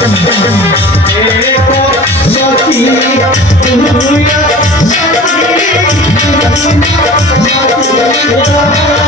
Thank you.